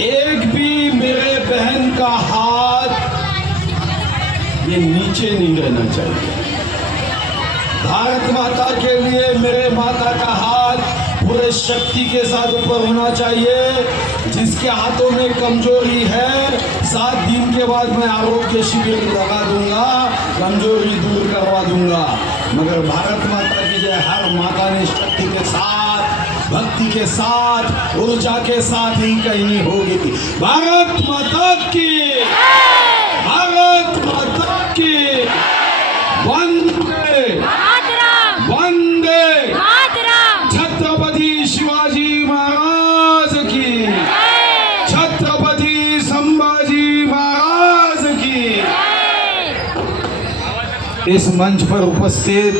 एक भी मेरे बहन का हाथ ये नीचे नहीं रहना चाहिए। भारत माता के लिए मेरे माता का हाथ पूरे शक्ति के साथ ऊपर होना चाहिए। जिसके हाथों में कमजोरी है 7 दिन के बाद मैं आरोग्य शिविर लगा दूंगा, कमजोरी दूर करवा दूंगा। मगर भारत माता की जय। हर माता ने शक्ति के साथ, भक्ति के साथ, ऊर्जा के साथ ही कहीं होगी। भारत माता की, भारत माता की। वंदे वंदे छत्रपति शिवाजी महाराज की, छत्रपति संभाजी महाराज की। इस मंच पर उपस्थित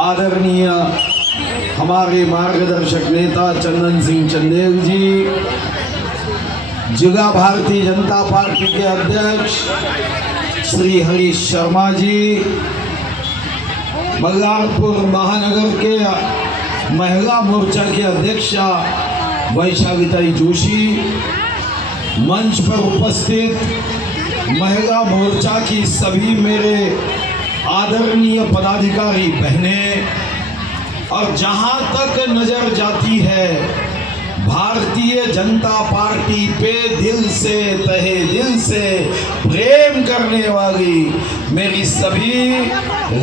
आदरणीय हमारे मार्गदर्शक नेता चंदन सिंह चंदेल जी, जिला भारतीय जनता पार्टी के अध्यक्ष श्री हरीश शर्मा जी, बल्लारपुर महानगर के महिला मोर्चा के अध्यक्षा वैशालीताई जोशी, मंच पर उपस्थित महिला मोर्चा की सभी मेरे आदरणीय पदाधिकारी बहनें, और जहां तक नजर जाती है भारतीय जनता पार्टी पे दिल से, तहे दिल से प्रेम करने वाली मेरी सभी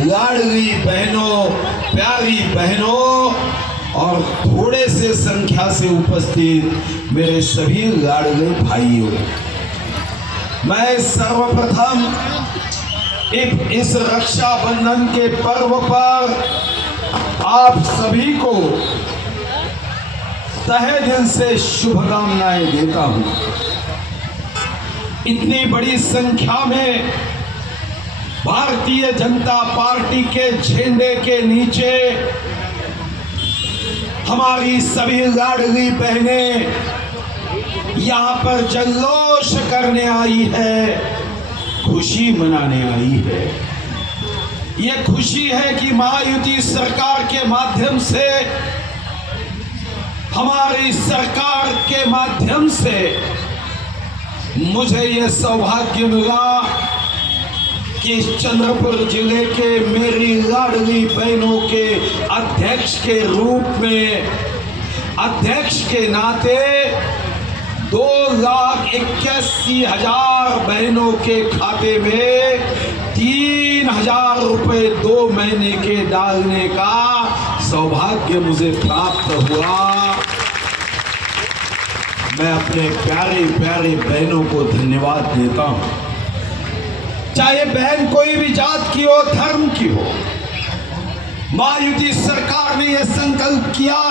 लाडली बहनों, प्यारी बहनों, और थोड़े से संख्या से उपस्थित मेरे सभी लाडले भाइयों, मैं सर्वप्रथम इस रक्षाबंधन के पर्व पर आप सभी को तहे दिल से शुभकामनाएं देता हूं। इतनी बड़ी संख्या में भारतीय जनता पार्टी के झंडे के नीचे हमारी सभी लाडली बहनें यहां पर जल्लोष करने आई है, खुशी मनाने आई है। ये खुशी है कि महायुति सरकार के माध्यम से, हमारी सरकार के माध्यम से मुझे ये सौभाग्य मिला कि चंद्रपुर जिले के मेरी लाडली बहनों के अध्यक्ष के रूप में, अध्यक्ष के नाते 2,81,000 बहनों के खाते में 3,000 रुपए 2 महीने के डालने का सौभाग्य मुझे प्राप्त हुआ। मैं अपने प्यारे प्यारे बहनों को धन्यवाद देता हूं। चाहे बहन कोई भी जात की हो, धर्म की हो, महायुति सरकार ने यह संकल्प किया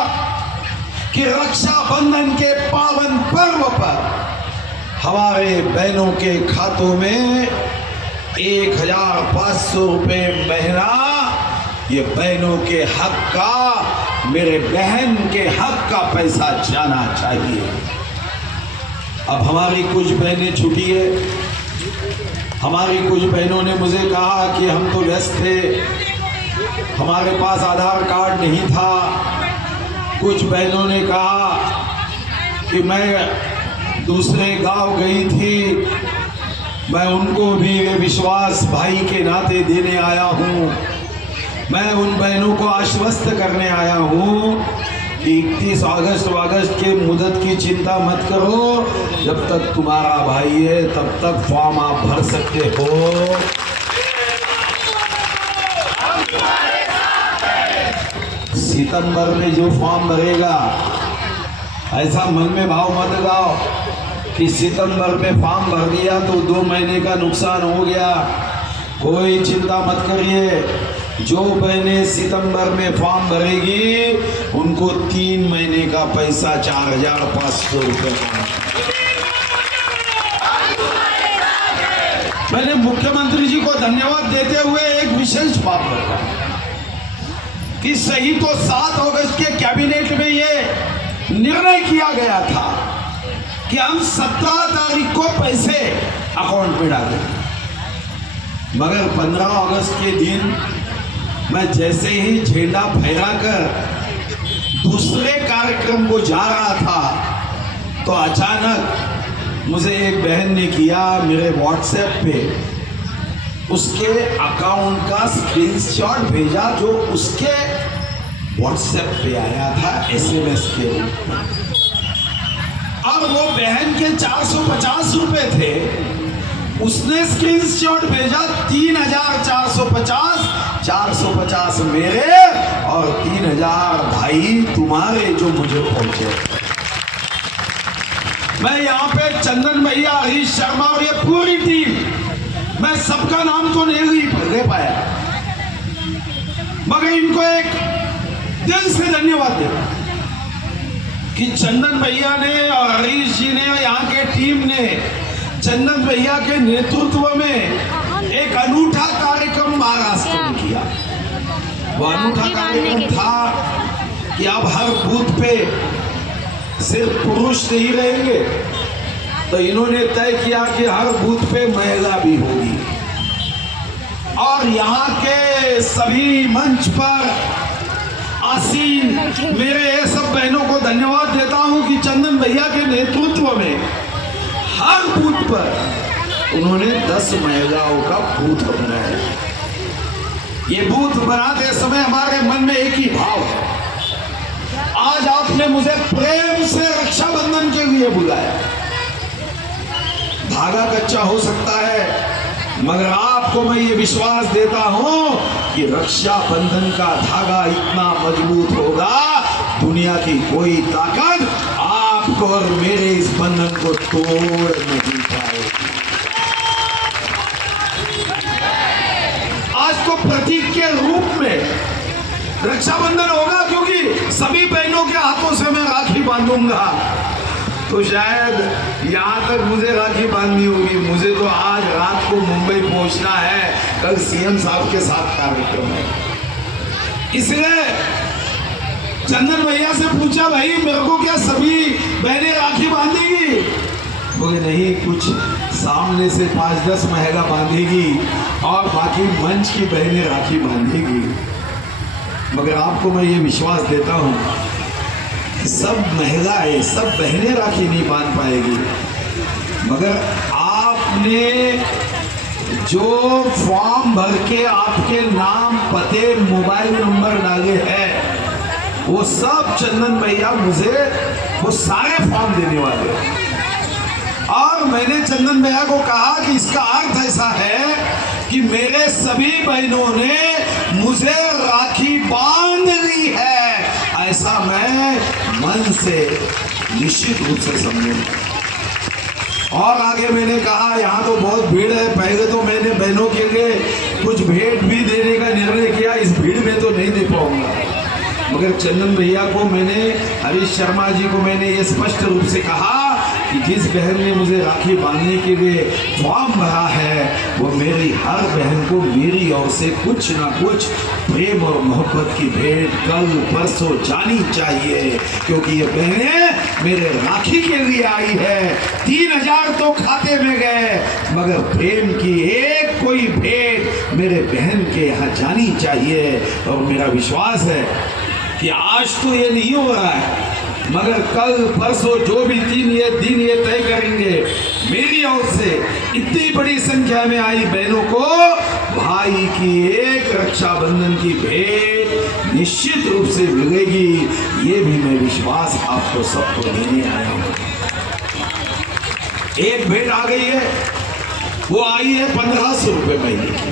कि रक्षाबंधन के पावन पर्व पर हमारे बहनों के खातों में 1,500 रुपए महीना, ये बहनों के हक का, मेरे बहन के हक का पैसा जाना चाहिए। अब हमारी कुछ बहनें छुटी है। हमारी कुछ बहनों ने मुझे कहा कि हम तो व्यस्त थे, हमारे पास आधार कार्ड नहीं था। कुछ बहनों ने कहा कि मैं दूसरे गांव गई थी, मैं उनको भी ये विश्वास भाई के नाते देने आया हूँ। मैं उन बहनों को आश्वस्त करने आया हूँ कि 31 अगस्त के मुदत की चिंता मत करो, जब तक तुम्हारा भाई है तब तक फॉर्म आप भर सकते हो। सितंबर में जो फॉर्म भरेगा, ऐसा मन में भाव मत लगाओ कि सितंबर में फॉर्म भर दिया तो 2 महीने का नुकसान हो गया। कोई चिंता मत करिए, जो बहनें सितंबर में फॉर्म भरेगी उनको 3 महीने का पैसा 4,500 रुपए। मैंने मुख्यमंत्री जी को धन्यवाद देते हुए एक विशेष बात बताया कि सही तो 7 अगस्त के कैबिनेट में ये निर्णय किया गया था कि हम 17 तारीख को पैसे अकाउंट में डालें, मगर 15 अगस्त के दिन मैं जैसे ही झंडा फहराकर दूसरे कार्यक्रम को जा रहा था तो अचानक मुझे एक बहन ने किया मेरे व्हाट्सएप पे, उसके अकाउंट का स्क्रीनशॉट भेजा जो उसके व्हाट्सएप पे आया था SMS के रूप में, और वो बहन के 450 रुपए थे। उसने स्क्रीनशॉट भेजा 3,450, 450 मेरे और 3,000 भाई तुम्हारे जो मुझे पहुंचे। मैं यहाँ पे चंदन भैया, हरीश शर्मा और ये पूरी टीम, मैं सबका नाम तो नहीं ले पाया, मगर इनको एक दिल से धन्यवाद दे कि चंदन भैया ने और हरीश जी ने, यहाँ के टीम ने चंदन भैया के नेतृत्व में एक अनूठा कार्यक्रम महाराष्ट्र में किया। वो अनूठा कार्यक्रम था कि अब हर बूथ पे सिर्फ पुरुष नहीं रहेंगे, तो इन्होंने तय किया कि हर बूथ पे महिला भी होगी। और यहाँ के सभी मंच पर आसीन मेरे ये सब बहनों को धन्यवाद देता हूँ कि चंदन भैया के नेतृत्व में हर बूथ पर उन्होंने 10 महिलाओं का बूथ बनाया। ये बूथ बनाते समय हमारे मन में एक ही भाव है, आज आपने मुझे प्रेम से रक्षाबंधन के लिए बुलाया। धागा कच्चा हो सकता है, मगर आपको मैं ये विश्वास देता हूं कि रक्षाबंधन का धागा इतना मजबूत होगा, दुनिया की कोई ताकत आपको और मेरे इस बंधन को तोड़ नहीं पाएगी। आज तो प्रतीक के रूप में रक्षाबंधन होगा, क्योंकि सभी बहनों के हाथों से मैं राखी बांधूंगा, तो शायद यहाँ तक मुझे राखी बांधनी होगी। मुझे तो आज रात को मुंबई पहुंचना है, कल CM साहब के साथ कार्यक्रम है। इसलिए चंदन भैया से पूछा, भाई मेरे को क्या सभी बहनें राखी बांधेगी? बोले नहीं, कुछ सामने से 5-10 महिला बांधेगी और बाकी मंच की बहनें राखी बांधेगी। मगर आपको मैं ये विश्वास देता हूँ सब महिलाएं, सब बहनें राखी नहीं बांध पाएगी, मगर आपने जो फॉर्म भर के आपके नाम, पते, मोबाइल नंबर डाले हैं, वो सब चंदन भैया मुझे वो सारे फॉर्म देने वाले हैं। और मैंने चंदन भैया को कहा कि इसका अर्थ ऐसा है कि मेरे सभी बहनों ने मुझे राखी बांध ली है, ऐसा मैं मन से निश्चित रूप से समझूंगा। और आगे मैंने कहा यहाँ तो बहुत भीड़ है, पहले तो मैंने बहनों के लिए कुछ भेंट भी देने का निर्णय किया, इस भीड़ में तो नहीं दे पाऊंगा, मगर चंदन भैया को मैंने, हरीश शर्मा जी को मैंने ये स्पष्ट रूप से कहा कि जिस बहन ने मुझे राखी बांधने के लिए फॉर्म भरा है, वो मेरी हर बहन को मेरी ओर से कुछ ना कुछ प्रेम और मोहब्बत की भेंट कल परसों जानी चाहिए, क्योंकि ये बहनें मेरे राखी के लिए आई है। 3,000 तो खाते में गए, मगर प्रेम की एक कोई भेंट मेरे बहन के यहाँ जानी चाहिए। और मेरा विश्वास है कि आज तो ये नहीं हो रहा है, मगर कल परसों जो भी दिन ये तय करेंगे, मेरी ओर से इतनी बड़ी संख्या में आई बहनों को भाई की एक रक्षाबंधन की भेंट निश्चित रूप से मिलेगी, ये भी मैं विश्वास आपको सबको देने आया हूं। एक भेंट आ गई है, वो आई है 1500 रुपए महीने की।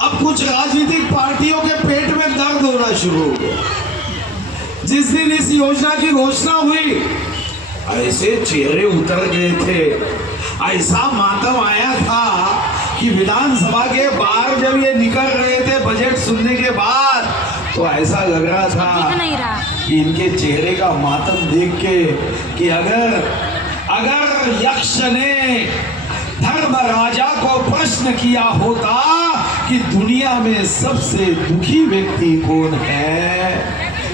अब कुछ राजनीतिक पार्टियों के पेट में दर्द होना शुरू हो गया। जिस दिन इस योजना की घोषणा हुई, ऐसे चेहरे उतर गए थे, ऐसा मातम आया था कि विधानसभा के बाहर जब ये निकल रहे थे बजट सुनने के बाद, तो ऐसा लग रहा था कि इनके चेहरे का मातम देख के कि अगर यक्ष ने धर्म राजा को प्रश्न किया होता कि दुनिया में सबसे दुखी व्यक्ति कौन है,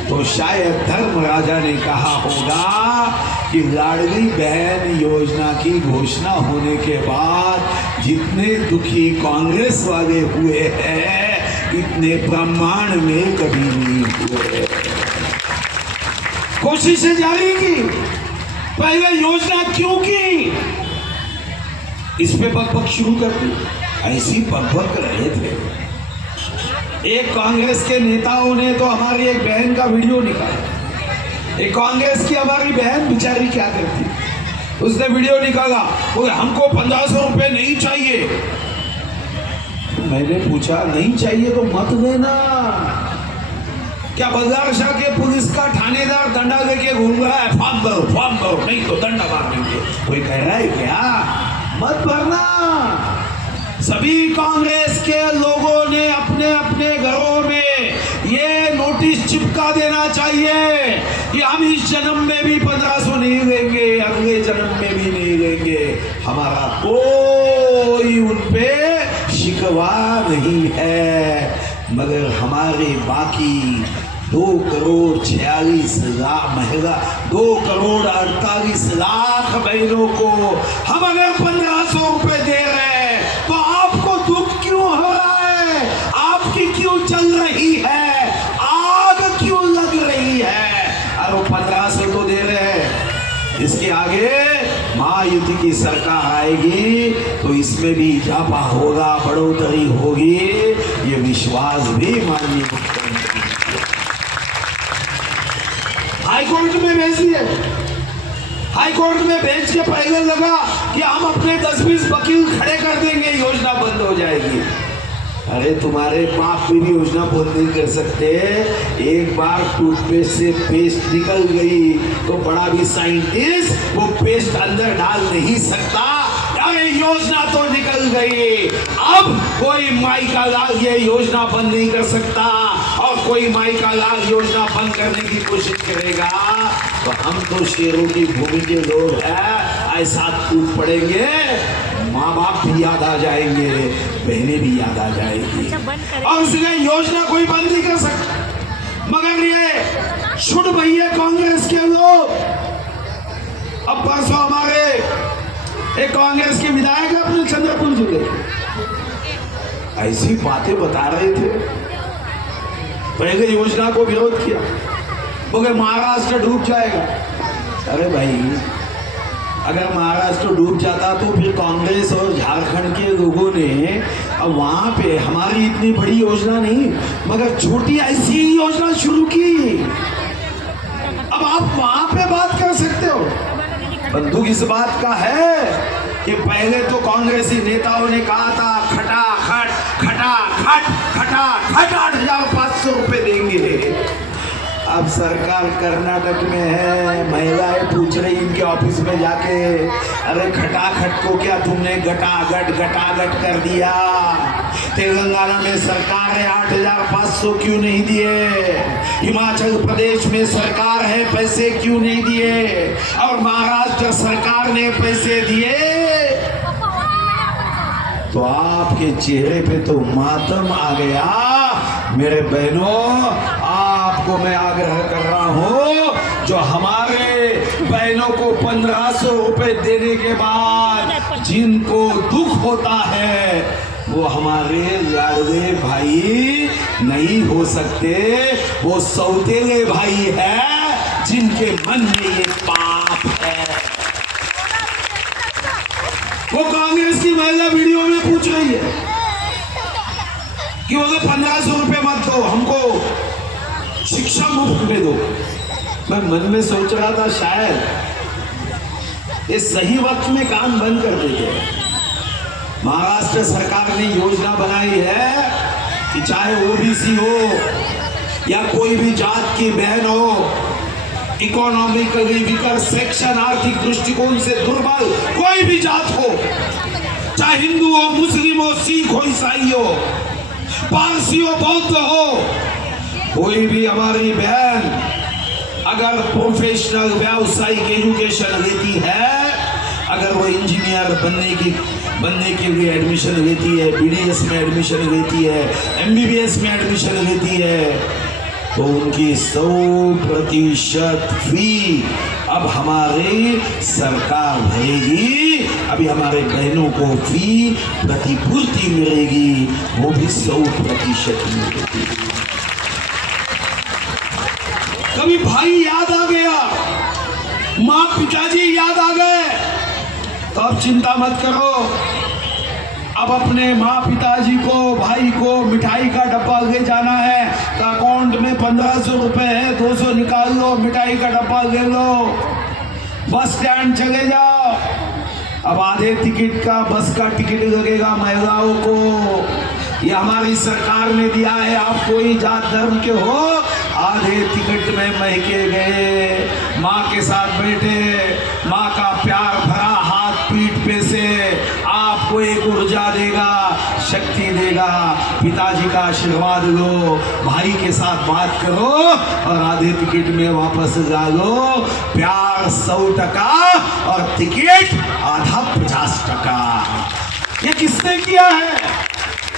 तो शायद धर्म राजा ने कहा होगा कि लाडली बहन योजना की घोषणा होने के बाद जितने दुखी कांग्रेस वाले हुए हैं, इतने ब्रह्मांड में कभी नहीं हुए। कोशिशें जारी की, पहले योजना क्यों की, इस पे बकबक शुरू कर दी। ऐसी बकबक कर रहे थे। एक कांग्रेस के नेताओं ने तो हमारी एक बहन का वीडियो निकाला। एक कांग्रेस की हमारी बहन बेचारी क्या करती, उसने वीडियो निकाला, बोले हमको 1500 रुपए नहीं चाहिए। मैंने पूछा नहीं चाहिए तो मत देना। क्या बल्लार शाह के पुलिस का थानेदार डंडा लेके घूम रहा है, फॉर्म भरो नहीं तो डंडा मार देंगे। कोई कह रहा है क्या मत भरना। सभी कांग्रेस के लोगों ने अपने अपने घरों में ये नोटिस चिपका देना चाहिए कि हम इस जन्म में भी 1500 नहीं लेंगे, अगले जन्म में भी नहीं लेंगे। हमारा कोई उनपे शिकवा नहीं है, मगर हमारे बाकी 2,46,00,000 महिला, 2,48,00,000 बहनों को हम अगर 1500 रुपए दे रहे हैं तो आपको दुख क्यों हो रहा है, आपकी क्यों चल रही है, आग क्यों लग रही है। अरे 1500 तो दे रहे हैं, इसके आगे महायुति की सरकार आएगी तो इसमें भी इजाफा होगा, बढ़ोतरी होगी, ये विश्वास भी माननीय मुख्यमंत्री हाईकोर्ट में भेज दिए। हाईकोर्ट में भेज के पहले लगा कि हम अपने 10-20 वकील खड़े कर देंगे, योजना बंद हो जाएगी। अरे तुम्हारे बाप भी योजना बंद नहीं कर सकते। एक बार टूथपेस्ट से पेस्ट निकल गई तो बड़ा भी साइंटिस्ट वो पेस्ट अंदर डाल नहीं सकता। अरे योजना तो निकल गई, अब कोई माई का लाल ये योजना बंद नहीं कर सकता, और कोई माई का लाल योजना बंद करने की कोशिश करेगा तो हम तो शेरों की भूमि के लोग हैं, ऐसा टूट पड़ेंगे, माँ बाप भी याद आ जाएंगे, बहनें भी याद आ जाएंगी, और उसने योजना कोई बंद नहीं कर सकता। मगर ये छुट भैया कांग्रेस के लोग, अब परसों हमारे एक कांग्रेस के विधायक अपने चंद्रपुर जिले ऐसी बातें बता रहे थे, पहले योजना को विरोध किया, बोले महाराष्ट्र डूब जाएगा। अरे भाई अगर महाराष्ट्र डूब जाता तो फिर कांग्रेस और झारखंड के लोगों ने अब वहां पे हमारी इतनी बड़ी योजना नहीं मगर छोटी ऐसी योजना शुरू की। अब आप वहां पे बात कर सकते हो। बंदूक इस बात का है कि पहले तो कांग्रेसी नेताओं ने कहा था खटाखट 8,500 रुपए देंगे। अब सरकार कर्नाटक में है, महिलाएं पूछ रही इनके ऑफिस में जाके, अरे खटाखट को क्या तुमने गटागट कर दिया। तेलंगाना में सरकार है 8,500 क्यों नहीं दिए, हिमाचल प्रदेश में सरकार है पैसे क्यों नहीं दिए, और महाराष्ट्र सरकार ने पैसे दिए। तो आपके चेहरे पे तो मातम आ गया। मेरे बहनों आपको मैं आग्रह कर रहा हूं, जो हमारे बहनों को 1500 रुपए देने के बाद जिनको दुख होता है वो हमारे लाडले भाई नहीं हो सकते, वो सौतेले भाई है जिनके मन में ये पाप है। वो कांग्रेस की महिला वीडियो में पूछ रही है कि वो 1500 रुपए मत दो, हमको शिक्षा मुफ्त में दो। मैं मन में सोच रहा था शायद ये सही वक्त में कान बंद कर देते। महाराष्ट्र सरकार ने योजना बनाई है कि चाहे ओबीसी हो या कोई भी जात की बहन हो, इकोनॉमिकली वीकर सेक्शन, आर्थिक दृष्टिकोण से दुर्बल कोई भी जात हो, चाहे हिंदू हो, मुस्लिम हो, सिख हो, ईसाई हो, पारसी हो, बौद्ध हो, कोई भी हमारी बहन अगर प्रोफेशनल व्यावसायिक एजुकेशन लेती है, अगर वो इंजीनियर बनने के लिए एडमिशन लेती है, बीडीएस में एडमिशन लेती है, एमबीबीएस में एडमिशन लेती है, तो उनकी 100% फी अब हमारी सरकार भरेगी। अभी हमारे बहनों को फी प्रतिपूर्ति मिलेगी, वो भी 100% मिलेगी। कभी भाई याद आ गया, माँ पिताजी अब चिंता मत करो। अब अपने माँ पिताजी को, भाई को मिठाई का डब्बा ले जाना है तो अकाउंट में 1500 रुपए है, 200 निकाल लो, मिठाई का डब्बा ले लो, बस स्टैंड चले जाओ। अब आधे टिकट का बस का टिकट लगेगा महिलाओं को। ये हमारी सरकार ने दिया है। आप कोई जात धर्म के हो, आधे टिकट में महके गए, माँ के साथ बैठे, माँ का प्यार भरा हाथ पीठ पे से आपको एक ऊर्जा देगा, शक्ति देगा। पिताजी का आशीर्वाद लो, भाई के साथ बात करो और आधे टिकट में वापस ला लो। प्यार 100 टका और टिकट आधा 50 टका। ये किसने किया है?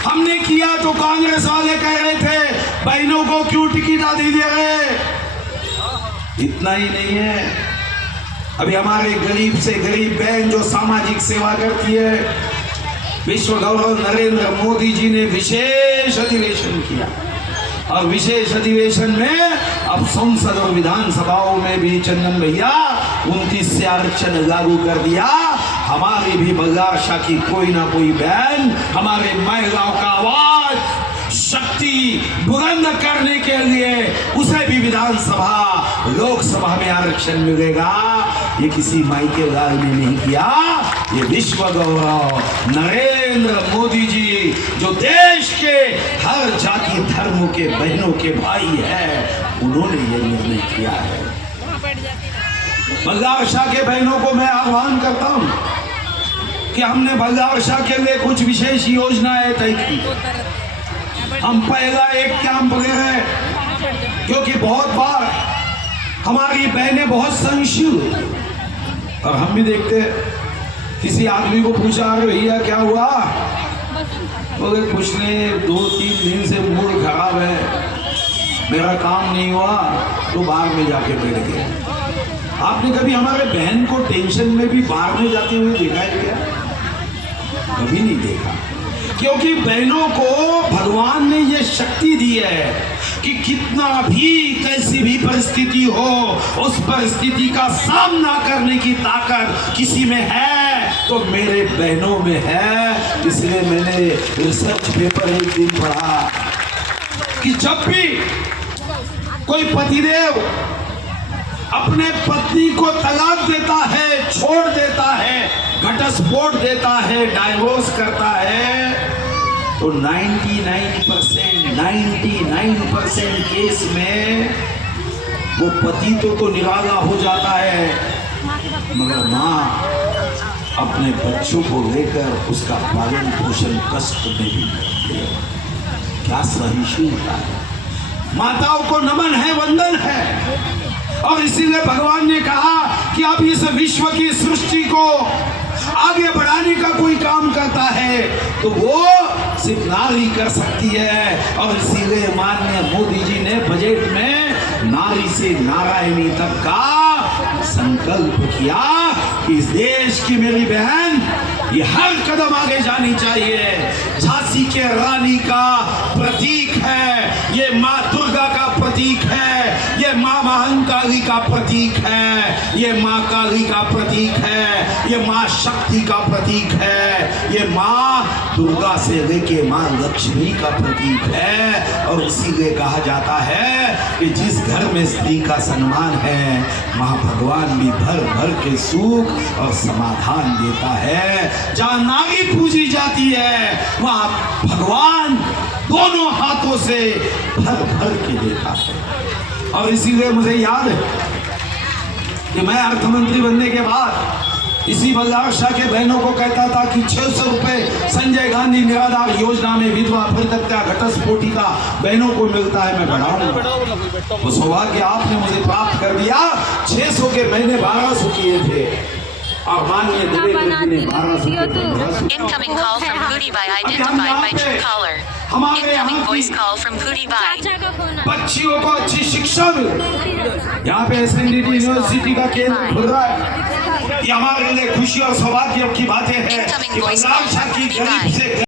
हमने किया तो कांग्रेस वाले कह रहे थे बहनों को क्यों टिकट आदि दे रहे। इतना ही नहीं है, अभी हमारे गरीब से गरीब बहन जो सामाजिक सेवा करती है, विश्व गौरव नरेंद्र मोदी जी ने विशेष अधिवेशन किया और विशेष अधिवेशन में अब संसद और विधानसभाओं में भी चंदन भैया 29 से आरक्षण लागू कर दिया। हमारी भी बगाशा की कोई ना कोई बहन हमारे महिलाओं का आवाज शक्ति बुलंद करने के लिए उसे भी विधानसभा लोकसभा में आरक्षण मिलेगा। ये किसी माइके लाल ने नहीं किया, ये विश्व गौरव नरेंद्र मोदी जी जो देश के हर जाति धर्मों के बहनों के भाई है, उन्होंने ये निर्णय किया है। बल्लारशाह के बहनों को मैं आह्वान करता हूं कि हमने बल्लारशाह के लिए कुछ विशेष योजनाएं तय की। हम पहला एक कैंप ले रहे, क्योंकि बहुत बार हमारी बहनें बहुत सहनशील, और हम भी देखते किसी आदमी को पूछा अरे भैया क्या हुआ, बोले कुछ नहीं, 2-3 दिन से मूड खराब है, मेरा काम नहीं हुआ, तो बाहर में जाके बैठ गए। आपने कभी हमारे बहन को टेंशन में भी बाहर में जाते हुए देखा है क्या? कभी नहीं देखा, क्योंकि बहनों को भगवान ने ये शक्ति दी है कि कितना भी कैसी भी परिस्थिति हो, उस परिस्थिति का सामना करने की ताकत किसी में है तो मेरे बहनों में है। इसलिए मैंने रिसर्च पेपर एक दिन पढ़ा कि जब भी कोई पतिदेव अपने पत्नी को तलाक देता है, छोड़ देता है, घटस्फोट देता है, डाइवोर्स करता है, तो 99% केस में वो पति तो निराला हो जाता है, मगर माँ अपने बच्चों को लेकर उसका पालन पोषण कष्ट में भी करती है। क्या सहिष्णुता है! माताओं को नमन है, वंदन है। और इसीलिए भगवान ने कहा कि अब इस विश्व की सृष्टि को आगे बढ़ाने का कोई काम करता है तो वो सिर्फ नारी कर सकती है। और इसीलिए माननीय मोदी जी ने बजट में नारी से नारायणी तक का संकल्प किया कि इस देश की मेरी बहन ये हर कदम आगे जानी चाहिए। झांसी के रानी का प्रतीक है, ये माँ दुर्गा का प्रतीक है, ये माँ महाकाली का प्रतीक है, ये माँ काली का प्रतीक है, ये माँ शक्ति का प्रतीक है, ये माँ दुर्गा से लेके माँ लक्ष्मी का प्रतीक है। और इसीलिए कहा जाता है कि जिस घर में स्त्री का सम्मान है, वहाँ भगवान भी भर भर के सुख और समाधान देता है। जहाँ नारी पूजी जाती है, वहाँ भगवान दोनों हाथों से भर भर के देता है। और इसीलिए मुझे याद है कि मैं अर्थमंत्री बनने के बाद इसी बल्लारशाह के बहनों को कहता था कि 600 रुपए संजय गांधी निराधार योजना में विधवा परित्यक्ता घटस्फोटिका बहनों को मिलता है, मैं बढ़ाऊंगा। वो सौभाग्य आपने मुझे प्राप्त कर दिया। 600 के महीने 1200 किए थे और माननीय Incoming call from Puri Bai identified by Truecaller. Incoming voice call from Puri Bai. बच्चियों को अच्छी शिक्षा मिले। यहाँ पे SNDT यूनिवर्सिटी का केंद्र खुल रहा है। ये हमारे लिए खुशी और सौभाग्य की बातें हैं कि बल्लारशाह की गरीब से